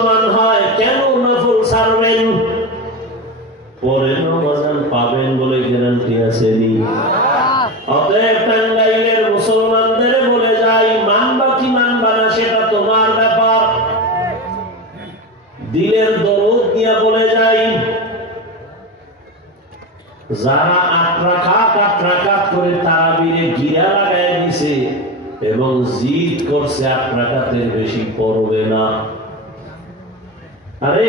মুসলমান হয় কেন নফল ছাড়বেন? পরে রমজান পাবেন বলে গ্যারান্টি আছে নি? অতএব টাঙ্গাইলের মুসলমানদের বলে যাই, মানবা কি মানবা না সেটা তোমার ব্যাপার। দিলের দরদ নিয়ে বলে যাই, যারা 8 রাকাত করে তারাবিরে গিরা লাগায় দিছে এবং জিদ করছে 8 রাকাতের বেশি পড়বে না, আরে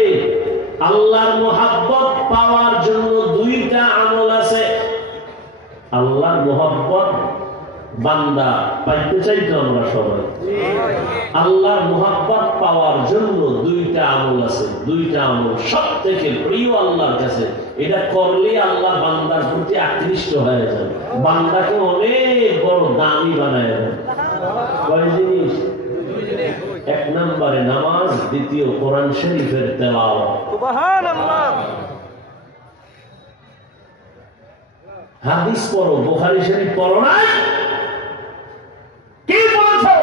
আল্লাহর মুহাব্বত পাওয়ার জন্য 2টা আমল আছে। আল্লাহর মুহাব্বত বান্দা পাইতে চাইতো আমরা সবাই। আল্লাহর মুহাব্বত পাওয়ার জন্য 2টা আমল আছে। 2টা আমল সবথেকে প্রিয় আল্লাহর কাছে। এটা করলে আল্লাহ বান্দার প্রতি আকৃষ্ট হয়ে যায়, বান্দাকে অনেক বড় দামি বানায় দেয়। কয় জিনিস? 1 নম্বরে নামাজ, দ্বিতীয় কোরআন শরীফের তেলাওয়াত। সুবহানাল্লাহ। হাদিস পড়ো, বুখারী শরীফ পড়ো না? কি বলছো?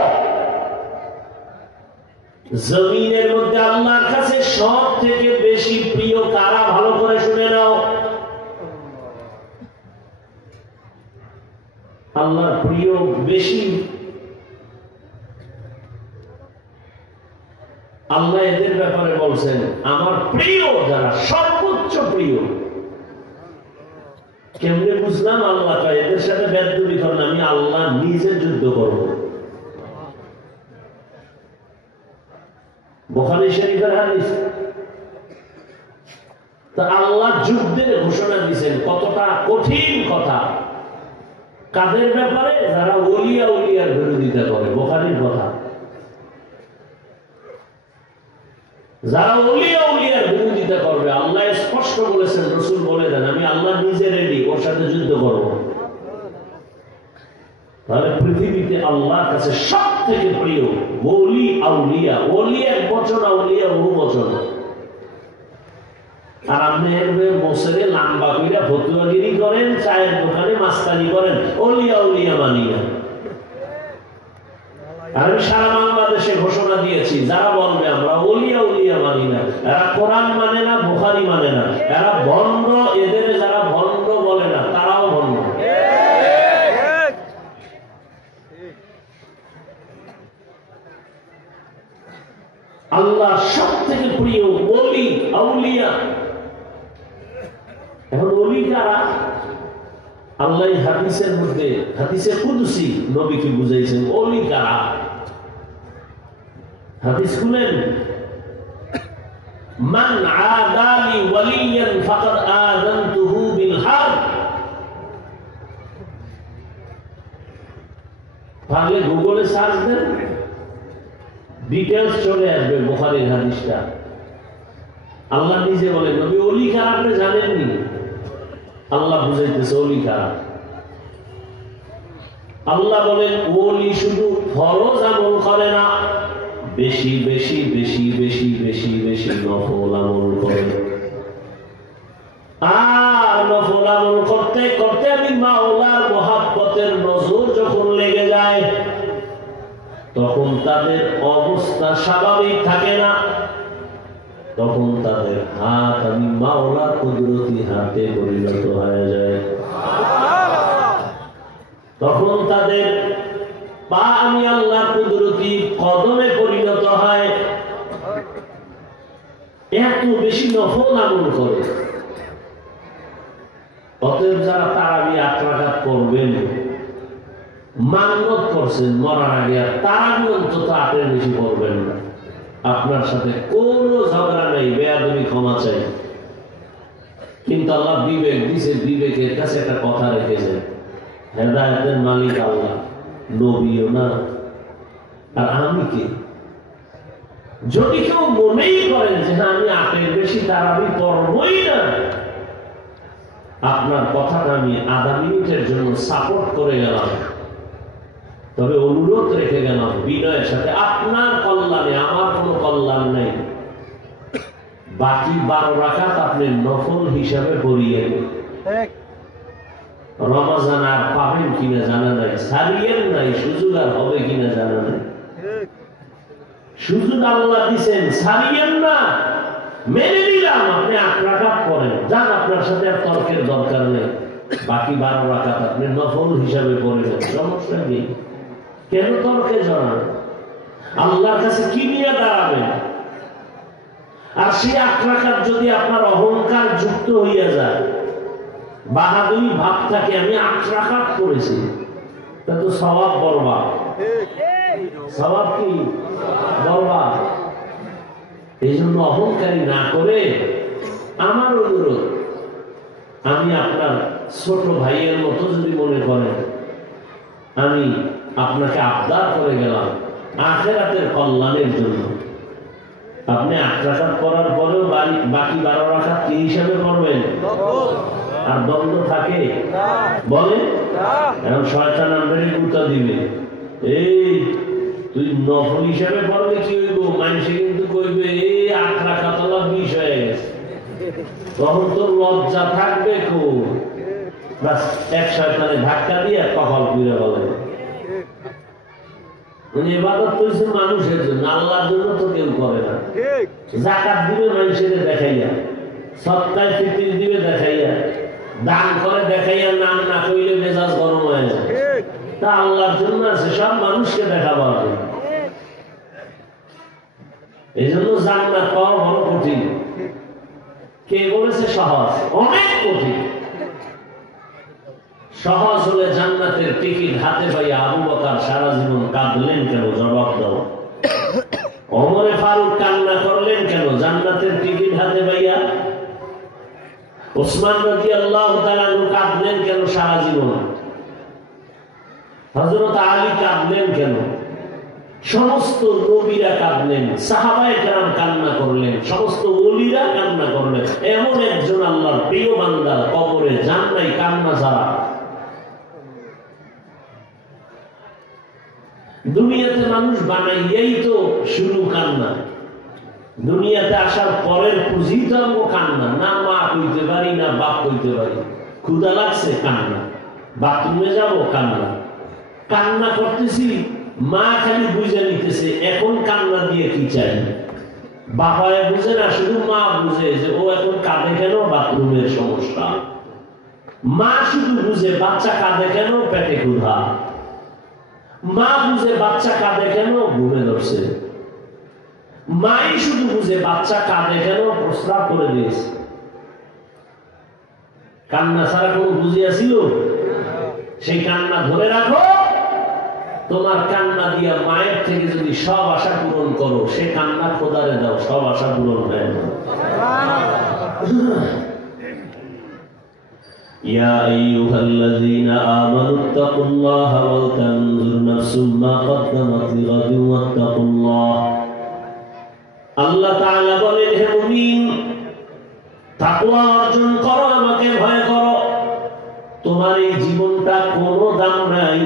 জমিনের মধ্যে আল্লাহর কাছে সব থেকে বেশি প্রিয় কারা? ভালো করে শুনে নাও। আল্লাহর প্রিয় বেশি, আল্লাহ এদের ব্যাপারে বলছেন আমার প্রিয় যারা, সর্বোচ্চ প্রিয়। কেমনে বুঝলাম? আল্লাহ কয় এদের সাথে বেদবি করেন, আমি আল্লাহ নিজে যুদ্ধ করব। বুখারী শরীফের হাদিস। তা আল্লাহ যুদ্ধের ঘোষণা দিয়েছেন, কতটা কঠিন কথা। কাদের ব্যাপারে? যারা ওলিয়া উলিয়ার বিরোধিতা করে। বুখারীর কথা। যারা ওলিয়া উলিয়ার বিরোধিতা করবে, আল্লাহ স্পষ্ট বলেছেন, রাসূল বলে দেন আমি আল্লাহ নিজে রেডি, ওর সাথে যুদ্ধ করব। তাহলে পৃথিবীতে আল্লাহর কাছে সব থেকে প্রিয় ওলি আউলিয়া। ওলি এক বচন, আউলিয়া বহু বচন। আর আপনি বছরে লম্বা কইরা ফতুয়াগিরি করেন, চায়ের দোকানে মাস্তানি করেন, ওলিয়া উলিয়া মানিয়া। আমি সারা বাংলাদেশে ঘোষণা দিয়েছি, যারা বলবে আমরা ওলিয়া উলিয়া মানি না, এরা কোরআন মানে না, বুখারী মানে না, এরা ভণ্ড। এদের যারা ভণ্ড বলে না তারাও ভণ্ড। আল্লাহ সব থেকে প্রিয় ওলি আউলিয়া। এখন ওলি কারা? আল্লাহ হাদিসের মধ্যে, হাদিসে কুদসি নবীকে বুঝাইছেন ওলি কারা। হাদিস শুনেন, মান আদালি ওয়ালিয়ান ফাকাদ আযানতুহু বিল হারব। পারলে গুগলে সার্চ দেন, ডিটেইলস চলে আসবে বুখারীর হাদিসটা। আল্লাহ নিজে বলেন, নবী ওলি কারা আপনি জানেননি? আল্লাহ বুঝাইতেছে ওলি কারা। আল্লাহ বলেন ওলি শুধু ফরজ আমল করে না, বেশি বেশি বেশি বেশি বেশি বেশি নফল আমল করে। আর নফল আমল করতে করতে আমি মাওলার মহাব্বতের নজর যখন লেগে যায়, তখন তাদের অবস্থা স্বাভাবিক থাকে না। তখন তাদের হাত আমি মাওলার কুদরতি হাতে পরিণত হয়ে যায়। তখন তাদের পা আমি আল্লাহর কুদরতি কদমে পরিণত হয়। এত বেশি নফল আমল করে। অতএব যারা তারাবি 8 রাকাত করবেন, মান্নত করছেন মরার আগে, আর তারাবি অন্তত 8-এর বেশি করবেন না। আপনার সাথে কোনো ঝগড়া নেই, বেয়াদবি ক্ষমা চাই। কিন্তু আল্লাহ বিবেক দিছে, বিবেকের কাছে একটা কথা রেখেছে, হেদায়েতের মালিক আল্লাহ, নবীও না। আর আমি কি? যদি কেউ মনেই করেন যে হ্যাঁ আমি 8-এর বেশি তারাবি করবই না, আপনার কথাটা আমি আধা মিনিটের জন্য সাপোর্ট করে গেলাম, তবে অনুরোধ রেখে গেলাম বিনয়ের সাথে, আপনার কল্যাণে আমার কোনো কল্যাণ নেই। বাকি 12 রাকাত আপনি নফল হিসাবে পড়িয়ে রমজান আর পাবেন কিনা জানা নাই, ছাড়িয়েন নাই, সুযোগ আর হবে কিনা জানা নাই। সুযোগ আল্লাহ দিচ্ছেন, ছাড়িয়েন না। মেনে নিলাম আপনি 8 রাকাত পড়েন, যান, আপনার সাথে আর তর্কের দরকার নেই। বাকি 12 রাকাত আপনি নফল হিসাবে পড়েন, সমস্যা নেই। কেন তর্কে জড়ান? আল্লাহর কাছে কি নিয়ে দাঁড়াবেন? আর সেই 8 রাকাত যদি আপনার অহংকার যুক্ত হইয়া যায়, বাহাদুরি ভাব থাকে, আমি 8 রাকাত পড়েছি, তা তো সওয়াব বরবাদ। সওয়াব কি বরবাদ। এই জন্য অহংকারী না করে আমার অনুরোধ, আমি আপনার ছোট ভাইয়ের মতো যদি মনে করেন, আমি আপনাকে আবদার করে গেলাম আখিরাতের কল্যাণের জন্য। আপনি 8 রাকাত পড়ার পরেও বাকি 12 রাকাত কি হিসাবে পড়বেন? আর দ্বন্দ্ব থাকে বলে, এখন শয়তান আমাদের গুতা দিবে, এই তুই নফল হিসাবে পড়লে কি হইব? মানুষে কিন্তু কইবে এই 8 রাকাত আল্লাহ 20 হয়ে গেছে। তখন তোর লজ্জা থাকবে খুব। বাস এক শয়তানে ধাক্কা দিয়ে কপাল পুড়ে বলে, মানে ইবাদত করেছে মানুষের জন্য, আল্লাহর জন্য তো কেউ করে না। যাকাত দিবে মানুষের দেখাইয়া, সদকায়ে ফিতর দিবে দেখাইয়া, দান করে দেখাইয়া, নাম না কইলে মেজাজ গরম হয়ে যায়। তা আল্লাহর জন্য আছে, সব মানুষকে দেখাবো। এই জন্য জান্নাত পাওয়া বড় কঠিন। কে বলেছে সহজ? অনেক কঠিন। সহজ হলে জান্নাতের টিকিট হাতে পাইয়া আবু বকর সারা জীবন কাঁদলেন কেন? জবাব দাও। ওমরে ফারুক কান্না করলেন কেন? জান্নাতের টিকিট হাতে পাইয়া। ওসমান রাদিয়াল্লাহু তাআলা কাঁদলেন কেন সারা জীবন? হযরত আলী কাঁদলেন কেন? সমস্ত নবীরা কাঁদলেন, সাহাবায়ে কেরাম কান্না করলেন, সমস্ত ওলিরা কান্না করলেন। এমন একজন আল্লাহর প্রিয় বান্দা কবরে যান নাই কান্না ছাড়া। দুনিয়াতে মানুষ বানাইয়াই তো শুরু কান্না। দুনিয়াতে আসার পরের পুঁজি তো আমগো কান্না। না মা কইতে পারি, না বাপ কইতে পারি। ক্ষুধা লাগছে কান্না, বাথরুমে যাব কান্না। কান্না করতেছি, মা খালি বুঝে নিতেছে এখন কান্না দিয়ে কি চাই। বাবায় বুঝে না, শুধু মা বুঝে যে ও এখন কাঁদে কেন, বাথরুমের সমস্যা। মা শুধু বুঝে বাচ্চা কাঁদে কেন, পেটে ক্ষুধা। মা বুঝে বাচ্চা কাঁদে কেন, ঘুমে ধরছে। মাই শুধু বুঝে বাচ্চা কাঁদে কেন, প্রস্রাব করে দিয়েছে। কান্না ছাড়া কোনো বুঝিয়াছিল? সেই কান্না ধরে রাখো। তোমার কান্না দিয়া মায়ের থেকে যদি সব আশা পূরণ করো, সে কান্না খোদারে দাও, সব আশা পূরণ হয়ে যাবে। ইয়া আইয়ুহাল্লাযীনা আমানুত্তাকুল্লাহা ওয়া তানজুর নাফসুম মা কদ্দামাত লিগাদিন ওয়াত্তাকুল্লাহ। আল্লাহ তাআলা বলেন, হে মুমিন, তাকওয়া অর্জন করো, আমাকে ভয় করো। তোমার এই জীবনটা কোনো দাম নাই।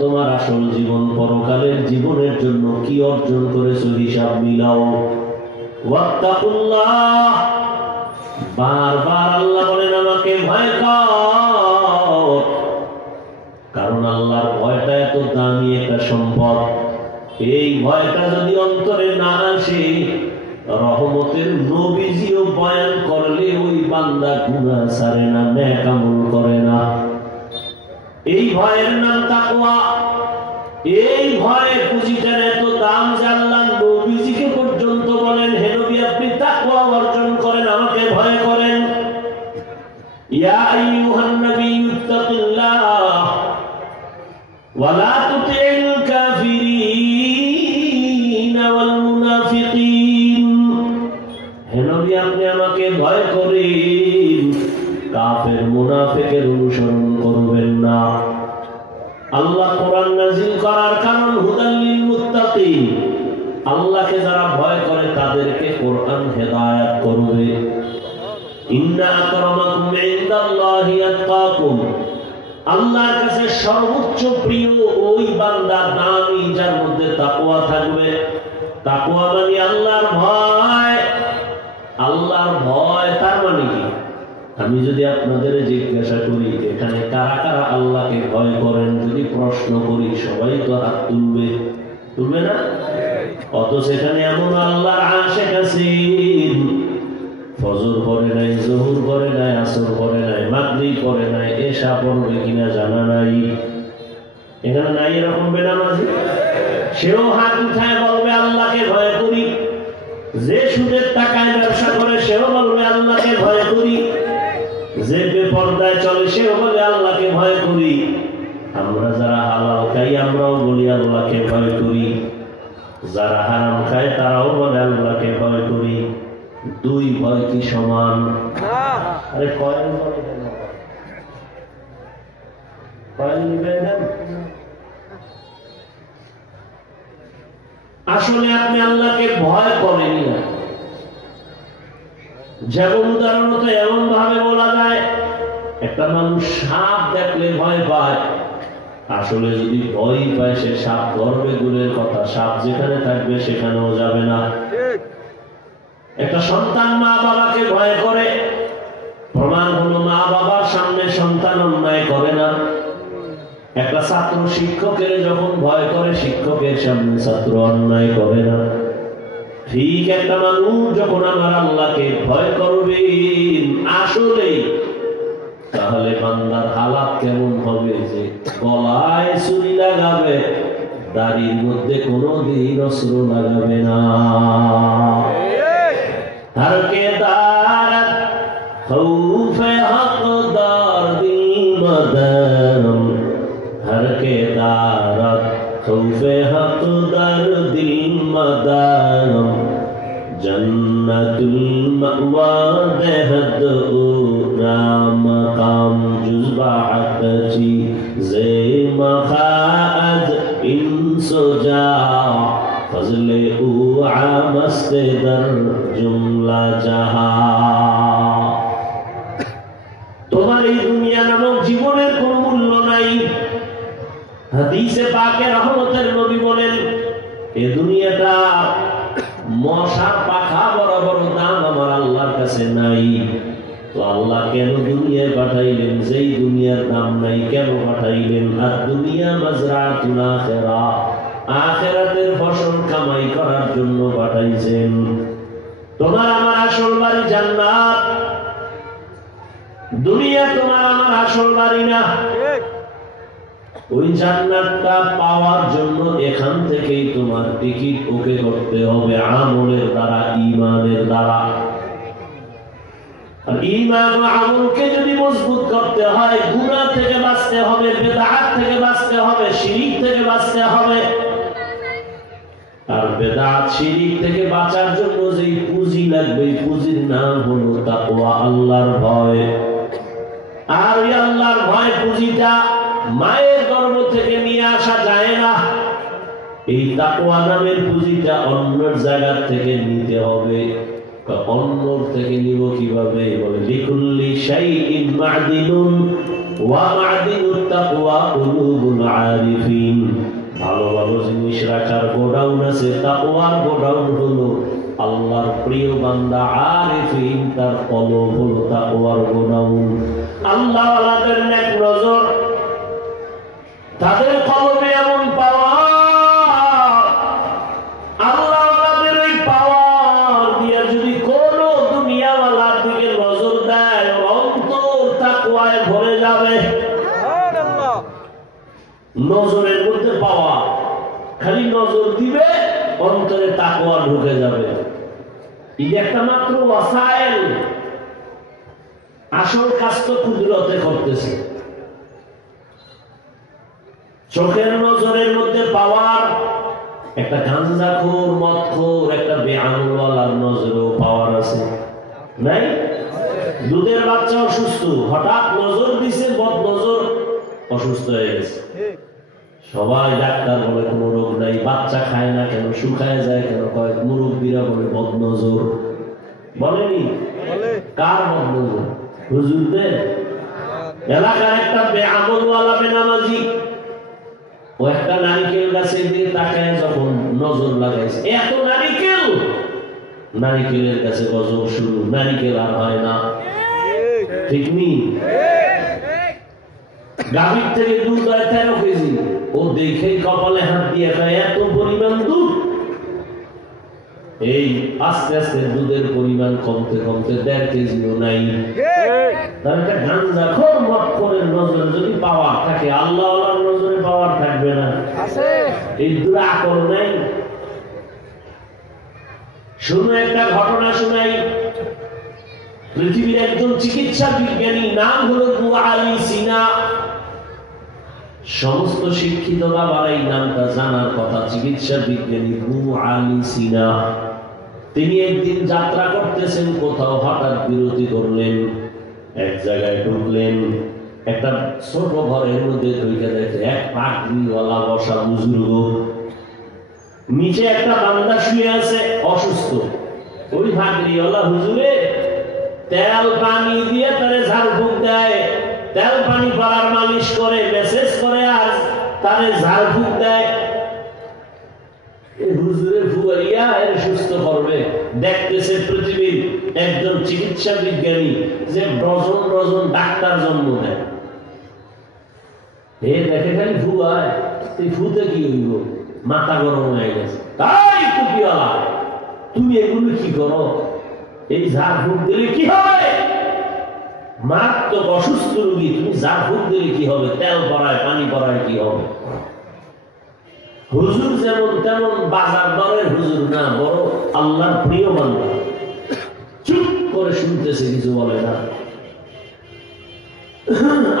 তোমার আসল জীবন পরকালের জীবনের জন্য কি অর্জন করেছো হিসাব মিলাও। ওয়াত্তাকুল্লাহ, বারবার আল্লাহ বলেন আমাকে ভয় কর। কারণ আল্লাহর ভয়টা এত দামি একটা সম্পদ। এই ভয়টা যদি অন্তরে না আসে, রহমতের নবীজিও বয়ান করলে ওই বান্দা গুনাহ ছাড়ে না, নেক আমল করে না। এই ভয়ের নাম তাকওয়া। এই ভয়ে পুঁজিটার এত দাম যে আল্লাহ নবীজিকে পর্যন্ত বলেন, হে নবী আপনি তাকওয়া অর্জন করেন, আমাকে ভয় করেন। ইয়া আইয়ুহান নাবিয়্যু ইত্তাকিল্লাহ ওয়া লা তুতি'ল কাফিরিন ওয়াল মুনাফিকিন। হে নবী আপনি আমাকে ভয় করেন, কাফের মুনাফিকের অনুসরণ করবেন না। আল্লাহ কোরআন নাযিল করার কারণ হুদাল লিল মুত্তাকিন। আল্লাহকে যারা ভয় করে তাদেরকে কোরআন হেদায়েত করবে। ইন্না আকরামাকুম ইনদাল্লাহি আতকাকুম। আল্লাহর কাছে সর্বোচ্চ প্রিয় ওই বান্দা, দামি, যার মধ্যে তাকওয়া থাকবে। তাকওয়া মানে আল্লাহর ভয়। আল্লাহর ভয় তার মানে কি? আমি যদি আপনাদের জিজ্ঞাসা করি এখানে কারা কারা আল্লাহকে ভয় করেন, যদি প্রশ্ন করি সবাই তো হাত তুলবে, তুলবে না? অত সেখানে এমন আল্লাহর আশিক আছেন, ফজর পড়ে নাই, জোহর পড়ে নাই, আসর পড়ে নাই, মাগরিব পড়ে নাই, এশা পড়বে কিনা জানা নাই। এখানে নাই এরকম বেনামাজি? সেও হাত উঠায় বলবে আল্লাহকে ভয় করি। যে সুদের টাকায় ব্যবসা করে সেও বলবে আল্লাহকে ভয় করি। যে বেপরদায় চলে সেও বলে আল্লাহকে ভয় করি। আমরা যারা হালাল খাই আমরাও বলি আল্লাহকে ভয় করি। যারা হারাম খায় তারাও বলে আল্লাহকে ভয় করি। দুই ভয় কি সমান? আরে কয়েন বলে কেন? কয়েন নিবেন না? আসলে আপনি আল্লাহকে ভয় করেনি না। যেমন উদাহরণত এমন ভাবে বলা যায়, একটা মানুষ সাপ দেখলে ভয় পায়। আসলে যদি ভয় পায় সে সাপ ধরবে দূরের কথা, সাপ যেখানে থাকবে সেখানেও যাবে না। একটা সন্তান মা বাবাকে ভয় করে, প্রমাণ হলো মা বাবার সামনে সন্তান অন্যায় করে না। একটা ছাত্র শিক্ষকের যখন ভয় করে, শিক্ষকের সামনে ছাত্র অন্যায় করে না। ঠিক একটা মানুষ যখন আমার আল্লাহকে ভয় করবে আসলে, তাহলে বান্দার হালাত কেমন হবে? যে গলায় ছুরি লাগাবে, দাড়ির মধ্যে কোনোদিন অস্ত্র লাগাবে না। हर के दारत खौफ हकदार दिल मदरम, हर के दारत खौफ हकदार दिल मदरम, जन्नतुल मअवा देहद राम काम जुज़बा हक़ची ज़े मखाअज इंसुजा फजले उआ मस्ते दर जुमला जहा। তোমার এই দুনিয়া নামক জীবনের কোন মূল্য নাই। হাদিসে পাকে রহমতের নবী বলেন, এই দুনিয়াটা মশার পাখা বরাবর দাম আমার আল্লাহর কাছে নাই। তো আল্লাহ কেন দুনিয়ায় পাঠাইলেন? যেই দুনিয়ার দাম নাই কেন পাঠাইলেন? আর দুনিয়া মাজরাতুল আখিরাহ, আখিরাতের ফসল কামাই করার জন্য পাঠাইছেন। তোমার আমার আসল বাড়ি জান্নাত, দুনিয়া তোমার আমার আসল বাড়ি না। ওই জান্নাতটা পাওয়ার জন্য এখান থেকেই তোমার টিকিট ওকে করতে হবে আমলের দ্বারা, ঈমানের দ্বারা। আর ঈমান ও আমলকে যদি মজবুত করতে হয়, গুনাহ থেকে বাঁচতে হবে, বিদআত থেকে বাঁচতে হবে, শিরক থেকে বাঁচতে হবে। আর বেদাত শিরক থেকে বাঁচার জন্য যে পুঁজি লাগবে, পুঁজির নাম হলো তাকওয়া, আল্লাহর ভয়। আর ওই আল্লাহর ভয় পুঁজিটা মায়ের গর্ভ থেকে নিয়ে আসা যায় না। এই তাকওয়া নামের পুঁজিটা অন্য জায়গা থেকে নিতে হবে। অন্য থেকে নিব কিভাবে? বলে লিকুল্লি শাইইন মা'দিনুন ওয়া মা'দিনুত তাকওয়া কুলুবুল আরিফিন। ভালো ভালো জিনিস রাখার গোডাউন আছে, তাকওয়ার গোডাউন হলো আল্লাহর প্রিয় বান্দা আরিফিন, তার কলব হলো তাকওয়ার গোডাউন। আল্লাহ ওয়ালাদের নেক নজর, তাদের কলবে এমন পাওয়ার, আল্লাহ ওয়ালাদের ওই পাওয়ার দিয়ে যদি কোন দুনিয়াওয়ালার দিকে নজর দেয়, অন্তর তাকওয়ায় ভরে যাবে। নজরের মধ্যে পাওয়া, খালি নজর দিবে অন্তরে তাকওয়া ঢুকে যাবে। এই একটা মাত্র ওয়াসাইল, আসল কাজ তো কুদরতে করতেছে। চোখের নজরের মধ্যে পাওয়ার, একটা গাঁজাখোর, মদখোর, একটা বেআমলওয়ালার নজরেও পাওয়ার আছে নাই? দুধের বাচ্চা অসুস্থ, হঠাৎ নজর দিছে, বদ নজর, অসুস্থ হয়ে গেছে। সবাই ডাক্তার বলে কোনো রোগ নাই, বাচ্চা খায় না কেন, শুকায় যায় কেন, কয়েক মুরব্বীরা বলে বদনজর। বলেনি? কার বদনজর? হুজুরদের? এলাকার একটা বেআমলওয়ালা বেনামাজি, ও একটা নারিকেল গাছের দিকে তাকায় যখন নজর লাগাইছে, এত নারিকেল, নারিকেলের কাছে গজব শুরু, নারিকেল আর হয় না। ঠিক নি? গাভীর থেকে দুধ হয় 13 কেজি, ও দেখে কপালে হাত দিয়ে খায়, এত পরিমাণ দুধ এই আস্তে আস্তে দুধের পরিমাণ কমতে কমতে 1.5 কেজিও নাই। তার একটা গাঞ্জাখোর মদখোরের নজরে যদি পাওয়ার থাকে, আল্লাহ আল্লাহর নজরে পাওয়ার থাকবে না? এই দূরে আকল নেই। শুনো একটা ঘটনা শোনাই। পৃথিবীর একজন চিকিৎসা বিজ্ঞানী, নাম হলো আবু আলী সিনা। সমস্ত শিক্ষিত বাবারা এই নামটা জানার কথা, চিকিৎসা বিজ্ঞানী আবু আলী সিনা। তিনি একদিন যাত্রা করতেছেন, কোথাও হঠাৎ বিরতি করলেন, এক জায়গায় ঢুকলেন। একটা ছোট ঘরের মধ্যে ঢুকে দেখে এক পাগড়িওয়ালা বসা বুজুর্গ, নিচে একটা বান্দা শুয়ে আছে অসুস্থ। ওই পাগড়িওয়ালা হুজুরে তেল পানি দিয়ে তারে ঝাড়ফুঁক দেয়, তেল পানি পরার মালিশ করে, মেসেজ করে, আর তারে ঝাড়ফুঁক দেয়। হুজুরে ফুয়ারিয়া এর সুস্থ করবে। দেখতেছে পৃথিবীর একজন চিকিৎসা বিজ্ঞানী যে ডজন ডজন ডাক্তার জন্ম দেয়, এ দেখে খালি ফুয়ায়, তুই ফুতে কি হইব? মাথা গরম হয়ে গেছে। তাই টুপিওয়ালা, তুমি এগুলো কি করো? এই ঝাড়ফুঁক দিলে কি হবে? মারাত্মক অসুস্থ রোগী, তুমি ঝাড়ফুঁক দিলে কি হবে? তেল পরায় পানি পরায় কি হবে? হুজুর যেমন তেমন বাজার দরের হুজুর না, বড় আল্লাহর প্রিয় বান্দা। চুপ করে শুনতেছে, কিছু বলে না।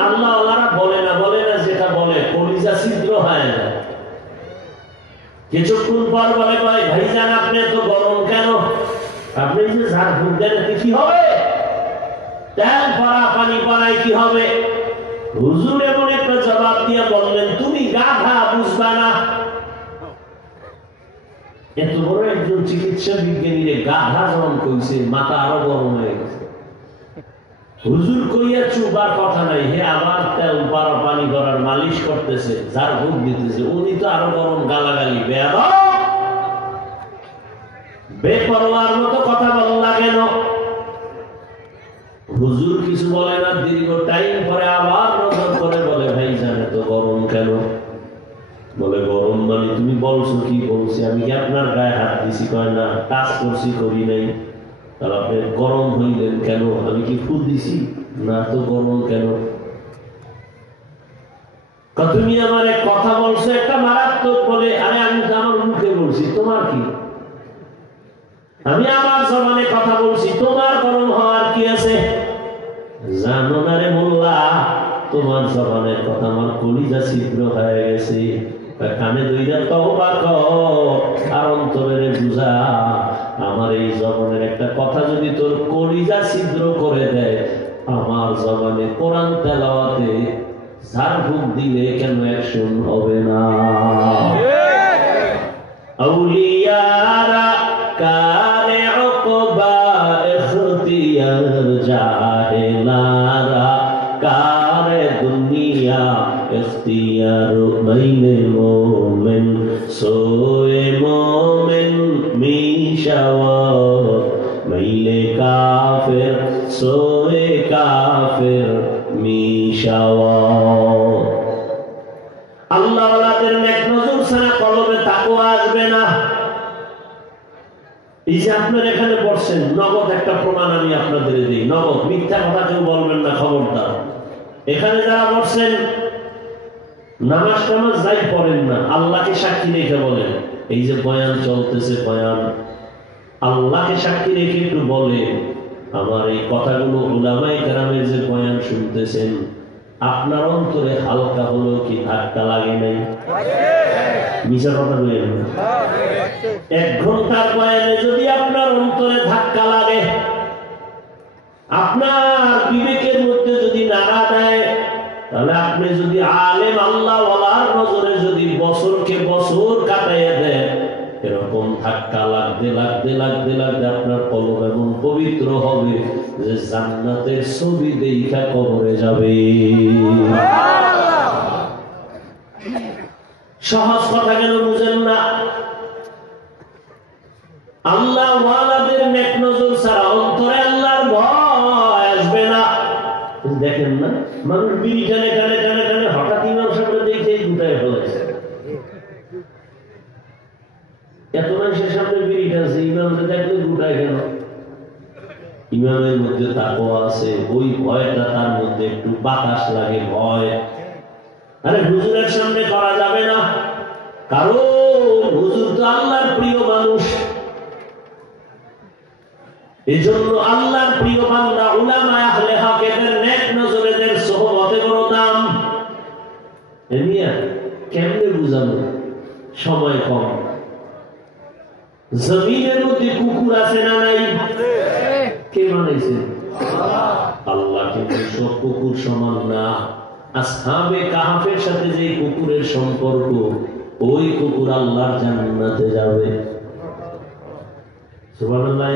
আল্লাহ আল্লাহরা বলে না যেটা বলে কলিজা ছিদ্র হয় না। কিছুক্ষণ পর বলে, ভাইজান আপনি এত গরম কেন? আপনি যে ঝাড়ফুঁক দেন কি হবে? তেল পরা পানি পরায় কি হবে? হুজুর এমন একটা জবাব দিয়ে বললেন, তুমি গাধা, বুঝবা না। এত বড় একজন চিকিৎসা বিজ্ঞানীরে গাধা যখন কইছে, মাথা আরো গরম হয়ে গেছে। হুজুর কইয়া চুবার কথা নাই, হে আবার তেল পরা পানি পরার মালিশ করতেছে, ঝাড়ফুঁক দিতেছে, উনি তো আরো গরম, গালাগালি। বেপরোয়ার মতো কথা বললা কেন? হুজুর কিছু বলে না। দীর্ঘ টাইম পরে আবার নজর করে বলে, ভাই জানে তো গরম কেন? বলে, গরম মানে তুমি বলছো কি? বলছি আমি কি আপনার গায়ে হাত দিছি? কয় না, টাচ করছি, করি নাই। তাহলে আপনি গরম হইলেন কেন? আমি কি ফুল দিছি? না তো, গরম কেন? তুমি আমার এক কথা বলছো একটা মারাত্মক, বলে আরে আমি তো আমার মুখে বলছি, তোমার কি? আমি আমার জবানে কথা বলছি, তোমার গরম হওয়ার কি আছে? জানো না রে মোল্লা, তোমার জবানের কথা আমার কলিজা ছিদ্র হয়ে গেছে। কানে দইরা তওবা কর আর অন্তরে বুঝা, আমার এই জবানের একটা কথা যদি তোর কলিজা ছিদ্র করে দেয়, আমার জবানে কোরআন তেলাওয়াতে ঝাড়ফুঁক দিলে কেন অ্যাকশন হবে না? আউলিয়ারা কারে উকবা ইখতিয়ার, জাহেলারা কারে দুনিয়া ইখতিয়ার। মাইনে মোমেন সোয়ে মোমেন মিশাওয়া, মাইলে কাফের সোয়ে কাফের মিশাওয়া। আল্লাহ ওয়ালাদের নেক নজর ছাড়া কলবে তাকওয়া আসবে না। এই যে আপনারা এখানে পড়ছেন, নগদ একটা প্রমাণ আমি আপনাদের দিই, নগদ, মিথ্যা কথা কেউ বলবেন না, খবরদার। এখানে যারা পড়ছেন, নামাজ টামাজ যাই পড়েন না, আল্লাহকে সাক্ষী রেখে বলেন, এই যে বয়ান চলতেছে, বয়ান আল্লাহকে সাক্ষী রেখে একটু বলেন, আমার এই কথাগুলো উলামায়ে কেরামের যে বয়ান শুনতেছেন, আপনার অন্তরে হালকা হলো কি ধাক্কা লাগে নাই? মিছা কথা বলেন না। 1 ঘন্টার বয়ানে যদি আপনার অন্তরে ধাক্কা লাগে, আপনার বিবেকের মধ্যে যদি নাড়া দেয়, তাহলে আপনি যদি আলেম আল্লাহ ওয়ালার নজরে যদি বছরকে বছর কাটাইয়া দেন, এরকম ধাক্কা লাগতে লাগতে লাগতে লাগতে আপনার কলব এমন পবিত্র হবে যে জান্নাতের ছবি দেখা কবরে যাবে। সহজ কথা কেন বুঝেন না? আল্লাহ ওয়ালাদের নেক নজর ছাড়া অন্তরে আল্লাহর ভয় আসবে না। দেখেন না, মানুষ বিড়ি টানে টানে টানে টানে হঠাৎ ইমাম সাহেব দেখে গুটায় ফেলেছে। এত মানুষের সামনে বিড়ি টানছে, ইমাম ইমামকে দেখলে গুটায় কেন? ইমামের মধ্যে তাকওয়া আছে, ওই ভয়টা তার মধ্যে একটু বাতাস লাগে, ভয়। আরে হুজুরের সামনে করা যাবে না, কারণ হুজুর তো আল্লাহর প্রিয় মানুষ। এজন্য আল্লাহর প্রিয় বান্দা উলামা আহলে হক এদের নেক নজরেদের সোহবতে বড় দাম। এনিয়া কেমনে বুঝাবো, সময় কম। জমিনের মধ্যে কুকুর আছে না নাই? কে বানাইছে? আল্লাহ। কিন্তু সব কুকুর সমান না। আসহাবে কাহাফের সাথে যে কুকুরের সম্পর্ক, ওই কুকুর আল্লাহর জান্নাতে যাবে। সুবহানাল্লাহ।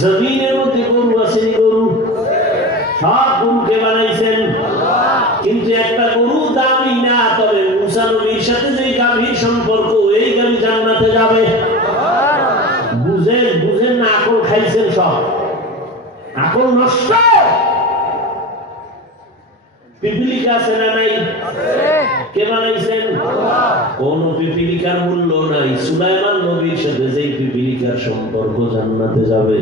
জমিনের মধ্যে গরু আছে, গরু সব গরুকে বানাইছেন, কিন্তু একটা গরু দামি না। তবে মুসা নবীর সাথে যে গাভীর সম্পর্ক, এই গাভী জান্নাতে যাবে। বুঝেন বুঝেন না? আকল খাইছেন সব, আকল নষ্ট। পিপিলিকা আছে না নাই? কে বানাইছেন? কোন পিপিলিকার মূল্য নাই। সুলাইমান নবীর সাথে যে পিপিলিকার সম্পর্ক, জান্নাতে যাবে।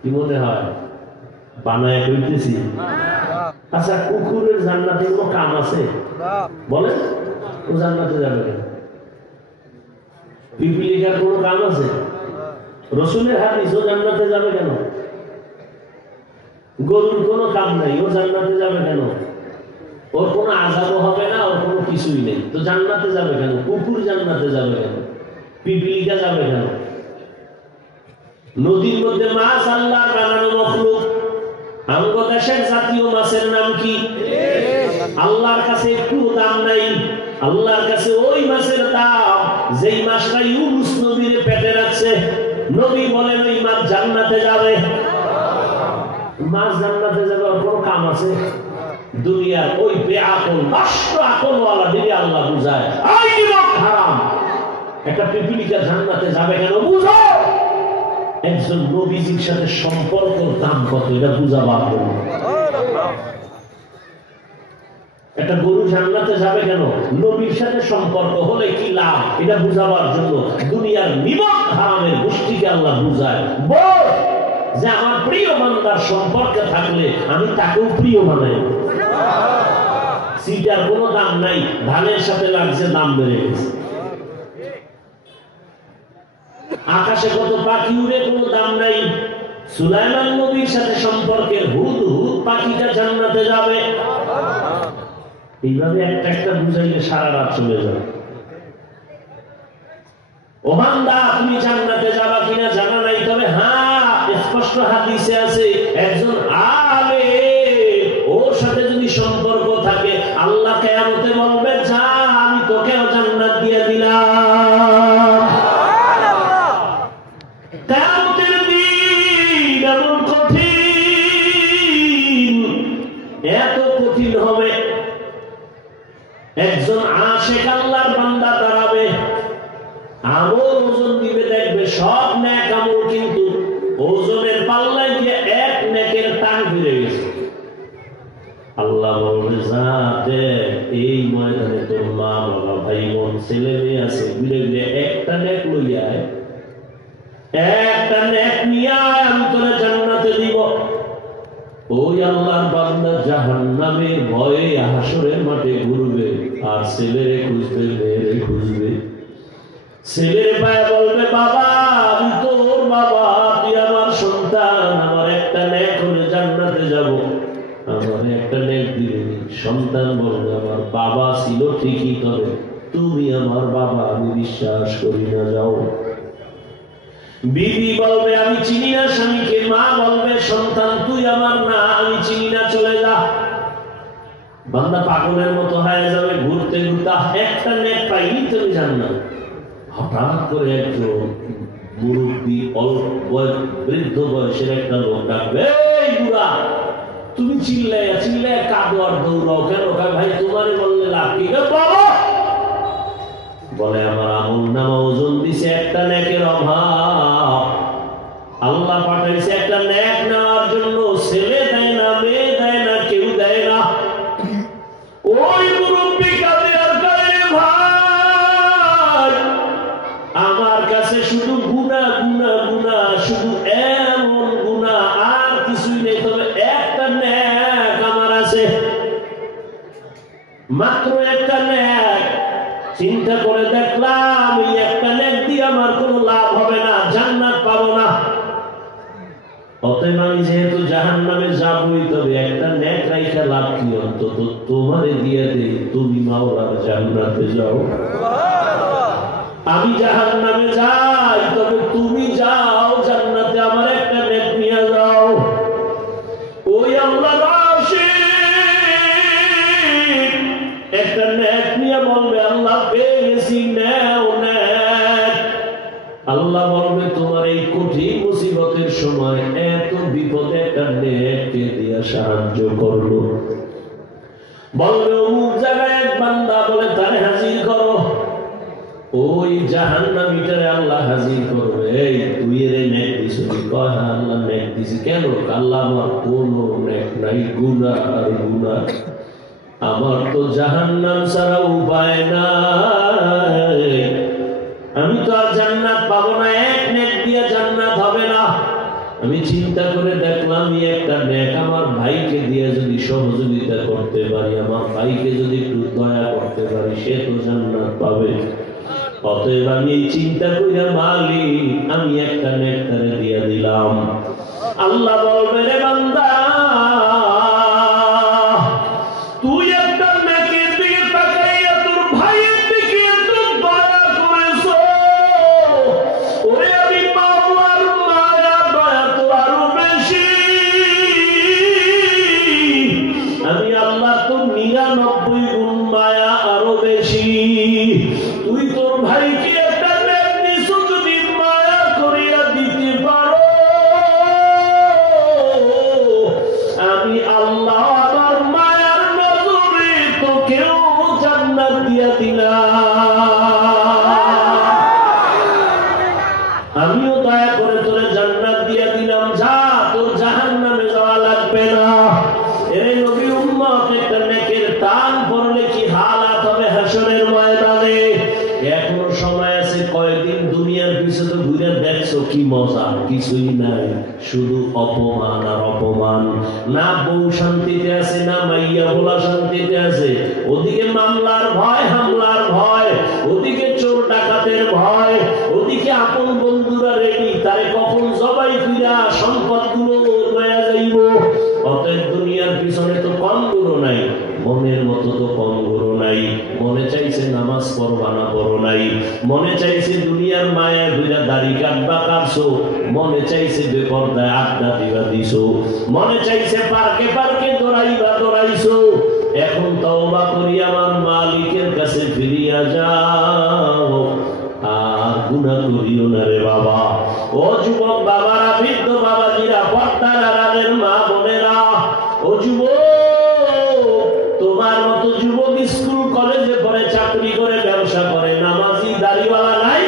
কি মনে হয় বানায় কইতেছি? আচ্ছা, কুকুরের জান্নাতে কোনো কাম আছে? বলেন, ও জান্নাতে যাবে কেন? পিপিলিকার কোনো কাম আছে? রসুলের হাদিস, ও জান্নাতে যাবে কেন? গরুর কোনো কাম নাই, ও জান্নাতে যাবে কেন? ওর কোনো আযাবও হবে না, ওর কোনো কিছুই নেই, তো জান্নাতে যাবে কেন? কুকুর জান্নাতে যাবে কেন? পিপিলিকা যাবে কেন? নদীর মধ্যে মাছ আল্লাহর বানানো মাখলুক। আমগো দেশের জাতীয় মাছের নাম কি? আল্লাহর কাছে একটু দাম নাই। আল্লাহর কাছে ওই মাছের দাম যেই মাছটা ইউনূস নবীর পেটে রাখছে। নবী বলেন ওই মাছ জান্নাতে যাবে। মাছ জান্নাতে যাবে, ওর কোনো কাম আছে? দুনিয়ার ওই বেআকল নষ্ট আকলওয়ালা দিকে আল্লাহ বুঝায়, আই নিমক হারাম। একটা পিপিলিকা জান্নাতে যাবে কেন? বুঝো একজন নবীজির সাথে সম্পর্কের দাম কত, এটা বুঝাবার জন্য। একটা গরু জান্নাতে যাবে কেন? নবীর সাথে সম্পর্ক হলে কি লাভ, এটা বুঝাবার জন্য। দুনিয়ার নিমক হারামের গোষ্ঠীকে আল্লাহ বুঝায়, বল যে আমার প্রিয় বান্দার সম্পর্কে থাকলে আমি তাকেও প্রিয় বানাই। সিটার কোনো দাম নাই, ধানের সাথে লাগছে, দাম বেড়ে গেছে। আকাশে কত পাখি উড়ে, কোনো দাম নাই। সুলাইমান নবীর সাথে সম্পর্কের হুদহুদ পাখিটা জান্নাতে যাবে। এইভাবে একটা একটা বুঝাইলে সারা রাত চলে যাবে। ও বান্দা, তুমি জান্নাতে যাবা কিনা জানা নাই, তবে হ্যাঁ স্পষ্ট হাদিসে আছে, একজন আলেম ওর সাথে যদি সম্পর্ক থাকে, আল্লাহ কিয়ামতে বলবে, যা আমি তোকেও জান্নাত দিয়ে দিলাম। কিয়ামতের দিন এমন কঠিন, এত কঠিন হবে, একজন আশিক আল্লাহর বান্দা দাঁড়াবে, আমল ওজন দিবে, দেখবে সব নেক আমল, কিন্তু ওজনের পাল্লায় গিয়ে এক নেকের টান ফিরে গেছে। আল্লাহ বলবে, যা দেখ, এই ময়দানে তোর মা বাবা ভাই বোন ছেলে মেয়ে আছে, ঘুরে ঘুরে একটা নেক লইয়া আয়, একটা নেক নিয়ে আয়, আমি তোরে জান্নাতে দিব। ওই আল্লাহর বান্দা জাহান্নামের ভয়ে হাসরের মাঠে ঘুরবে, আর ছেলেরে খুঁজবে, মেয়েরে খুঁজবে। ছেলের পায়ে বলবে, বাবা আমি তোর বাবা, তুই আমার সন্তান, আমার একটা নেক হলে জান্নাতে যাব, আমার একটা নেক দিবি। সন্তান বলবে, আমার বাবা ছিল ঠিকই, তবে তুমি আমার বাবা, আমি বিশ্বাস করি না, যাও। বিবি বলবে, আমি চিনি না স্বামীকে। মা বলবে, সন্তান তুই আমার না, আমি চিনি না, চলে যা। বান্দা পাগলের মতো হয়ে যাবে, ঘুরতে ঘুরতে একটা নেক পাইনি, তুমি জান্নাত। হঠাৎ করে একজন মুরব্বী, বৃদ্ধ বয়সের একটা লোক ডাকবে, এই বুড়া, তুমি চিল্লাইয়া চিল্লাইয়া কাঁদো আর দৌড়াও কেন? ভাই তোমারে বললে লাভ কি? বলে, আমার আমল নামা ওজন দিছে, একটা নেকের অভাব। আল্লাহ পাঠাইছে একটা নেক নেওয়ার জন্য, ছেলে দেয় না, মেয়ে দেয় না, কেউ দেয় না। ওই মুরব্বী কাঁদে আর কাঁদে, ভাই এমন গুনাহ আর কিছুই নেই, তবে একটা নেক আমার আছে, মাত্র একটা নেক। চিন্তা করে দেখলাম এই একটা নেক দিয়ে আমার কোনো লাভ হবে না, জান্নাত পাবো না। অতএব আমি যেহেতু জাহান্নামে যাবই, তবে একটা নেক রাইখা লাভ কি? অন্তত তোমারে দিয়ে দেই, তুমি মাওলার জান্নাতে যাও। আমি জাহান্নামে যাই, তবে তুমি যাও জান্নাতে, আমার একটা নেক নিয়ে যাও। ওই আল্লাহর আশিক একটা নেক নিয়ে বলবে, আল্লাহ পেয়ে গেছি, নেও নেক। আল্লাহ বলবে, তোমার এই কঠিন মুসিবতের সময় এত বিপদে একটা নেককে দিয়ে সাহায্য করলো। বলবে অমুক জায়গায় এক বান্দা, বলে তারে হাজির করো। ওই জাহান্নামীটারে আল্লাহ হাজির করবে, এই তুই এর নেক দিছ? কয় হ্যাঁ আল্লাহ নেক দিছি। কেন? আল্লাহ আমার কোনো নেক নাই, গুনাহ আর গুনাহ, আমার তো জাহান্নাম ছাড়া উপায় নাই, আমি তো আর জান্নাত পাবো না, এক নেক দিয়ে জান্নাত হবে না। আমি চিন্তা করে দেখলাম এই একটা নেক আমার ভাইকে দিয়ে যদি সহযোগিতা করতে পারি, আমার ভাইকে যদি একটু দয়া করতে পারি, সে তো জান্নাত পাবে। অতএব আমি এই চিন্তা কইরা মালিক আমি একটা নেক তারে দিয়ে দিলাম। আল্লাহ বলবে, রে বান্দা, তুই একটা নেকের দিকে তাকাইয়া তোর ভাইয়ের দিকে একটু দয়া করেছো, ওরে আমি মাওলার মায়া দয়া তো আরো বেশি, আমি আল্লাহ তো 99 গুণ মায়া আরো বেশি। তুই তোর ভাইকে একটা নেক দিছো, যদি মায়া করিয়া দিতে পারো, আমি আল্লাহ আমার মায়ার নজরে তোকেও জান্নাত দিয়া দিলাম। আমিও দয়া করে তোরে জান্নাত দিয়া দিলাম, যা তোর জাহান্নামে যাওয়া লাগবে না। এই নবী উম্মত একটা নেকের টান পড়লে কি হালাত হবে হাসরের ময়দানে। এখনো সময় আছে, কয়েকদিন দুনিয়ার পিছনে ঘুরে দেখছো কি মজা? কিছুই নাই, শুধু অপমান আর অপমান। না বউ শান্তিতে আছে, না মাইয়া বলা শান্তিতে আছে। ওদিকে মামলার ভয়, হামলার ভয়, ওদিকে চোর ডাকাতের ভয়, ওদিকে আপন বন্ধুরা রেডি, তারে কখন জবাই ফিরা সম্পদগুলো লয়া যাইব। অতএব দুনিয়ার পিছনে তো কম গুরু নাই, মনের মতো তো কম গুরু নাই। মনে চাইছে নামাজ পড়বা না, পড়ো নাই। মনে চাইছে দুনিয়ার মায়া দুইটা দাড়ি কাটবা, কাটছো। মনে চাইছে বেপরদায় আড্ডা দিবা দিছো। মনে চাইছে পার্কে পার্কে দৌড়াইবা, দৌড়াইছো। এখন তওবা করি আমার মালিকের কাছে ফিরিয়া যাও, আর গুনাহ করিও না রে বাবা। ও যুবক বাবারা, বৃদ্ধ বাবাজিরা, পর্দার আড়ালের মা বোনেরা, ও যুবক, তোমার মতো যুবক স্কুল কলেজে পড়ে, চাকরি করে, ব্যবসা করে, নামাজি দাড়িওয়ালা নাই,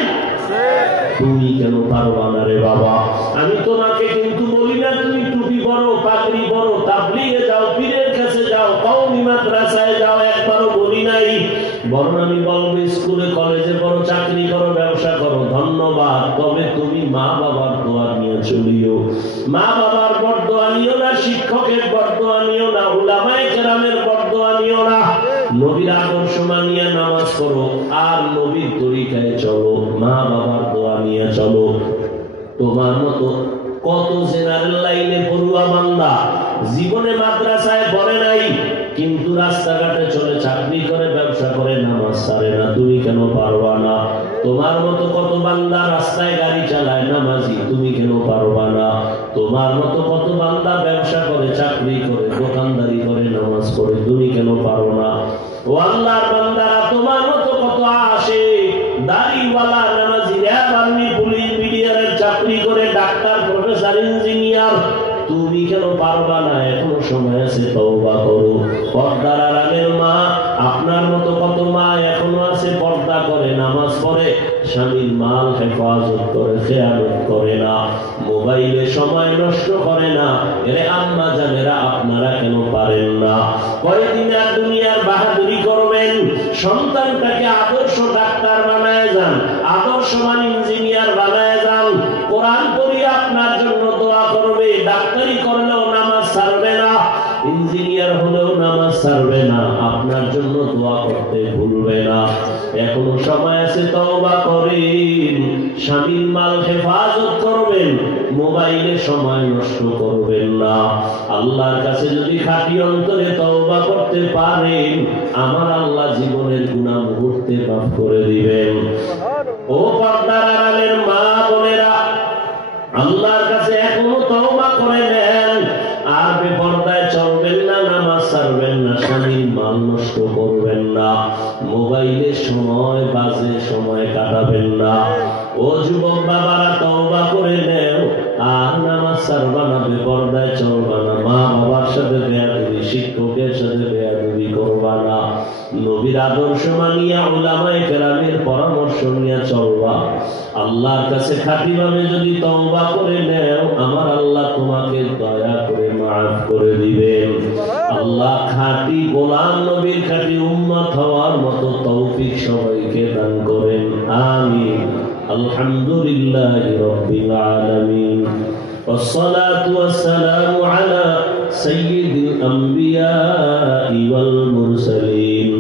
তুমি কেন পারবা না রে বাবা? আমি তোমাকে কিন্তু বলি না তুমি টুপি পরো, পাগড়ি পরো, তাবলীগে যাও, পীরের কাছে যাও, কওমি মাদ্রাসায় যাও, একবারও বলি নাই। বরং আমি বলবো স্কুলে কলেজে পড়ো, চাকরি করো, ব্যবসা করো, ধন্যবাদ। তবে তুমি মা বাবার দোয়া নিয়ে চলিও। মা বাবার বরদোয়া নিও না, শিক্ষকের বরদোয়া নিও না, উলামায়ে কেরামের বরদোয়া নিও না। নবীর আদর্শ মানিয়া নামাজ পড়ো, আর নবীর তরিকায় চলো, মা বাবার দোয়া নিয়ে চলো। তোমার মতো কত জেনারেল লাইনে পড়ুয়া বান্দা জীবনে মাদ্রাসায় পড়ে নাই, কিন্তু রাস্তাঘাটে চলে, চাকরি করে, ব্যবসা করে, নামাজ ছাড়ে না। তুমি কেন পারবা না? তোমার মতো কত বান্দা রাস্তায় গাড়ি চালায়, নামাজি, তুমি কেন পারবা না? তোমার মতো কত বান্দা ব্যবসা করে, চাকরি করে, দোকানদারি করে, নামাজ পড়ে, তুমি কেন পারো না? ও আল্লাহর বান্দারা, তোমার মতো কত আসে দাড়িওয়ালা নামাজি, র্যাব, আর্মি, পুলিশ, মিডিয়ারের চাকরি করে, ডাক্তার, প্রফেসর, ইঞ্জিনিয়ার, তুমি কেন পারবা না? এখনো সময় আছে, তওবা করো। পর্দার আড়ালের মা, আপনার মতো কত মা এখনো আছে, পর্দা করে, নামাজ পড়ে, স্বামীর মাল হেফাজত করে, খেয়ালত করে না, মোবাইলে সময় নষ্ট করে না। এরে আম্মা জানেরা, আপনারা কেন পারেন না? কয়দিন আর দুনিয়ার বাহাদুরি করবেন? সন্তানটাকে আদর্শ ডাক্তার বানায় যান, আদর্শমান ইঞ্জিনিয়ার বানায় যান। কোরআন পড়িয়ে আপনার জন্য ছাড়বে না, আপনার জন্য দোয়া করতে ভুলবে না। এখনো সময় আছে, তওবা করেন। স্বামীর মাল হেফাজত করবেন, মোবাইলে সময় নষ্ট করবেন না। আল্লাহর কাছে যদি খাঁটি অন্তরে তওবা করতে পারেন, আমার আল্লাহ জীবনের গুনাহ মুহূর্তে মাফ করে দিবেন। ও পর্দার আড়ালের মা বোনেরা, আল্লাহর কাছে এখনো তওবা করে নেন। আর বেপরদায় চলবেন না, নামাজ ছাড়বেন না, স্বামীর মাল নষ্ট করবেন না, মোবাইলে সময় বাজে সময় কাটাবেন না। ও যুবক বাবারা, তওবা করে নেও। আর নামাজ ছাড়বা না, বেপরদায় চলবা না, মা বাবার সাথে বেয়াদবি, শিক্ষকের সাথে বেয়াদবি করবা না। নবীর আদর্শ মানিয়া, উলামায়ে কেরামের পরামর্শ নিয়ে চলবা। আল্লাহর কাছে খাঁটিভাবে যদি তওবা করে নেও, আমার আল্লাহ তোমাকে দয়া করে মাফ করে দিবেন। আল্লাহ খাঁটি গোলাম নবীর খাঁটি উম্মত হওয়ার মতো তৌফিক সবাইকে দান করেন, আমিন। আলহামদুলিল্লাহি রাব্বিল আলামিন, والصلاة والسلام على سيد الأنبياء والمرسلين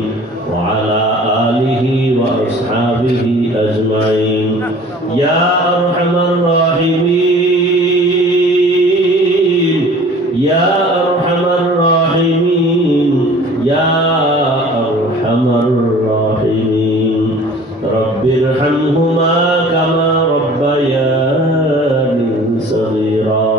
وعلى آله وأصحابه أجمعين يا أرحم الراحمين يا أرحم الراحمين يا أرحم الراحمين رب ارحمهما كما ربياني صغيرا.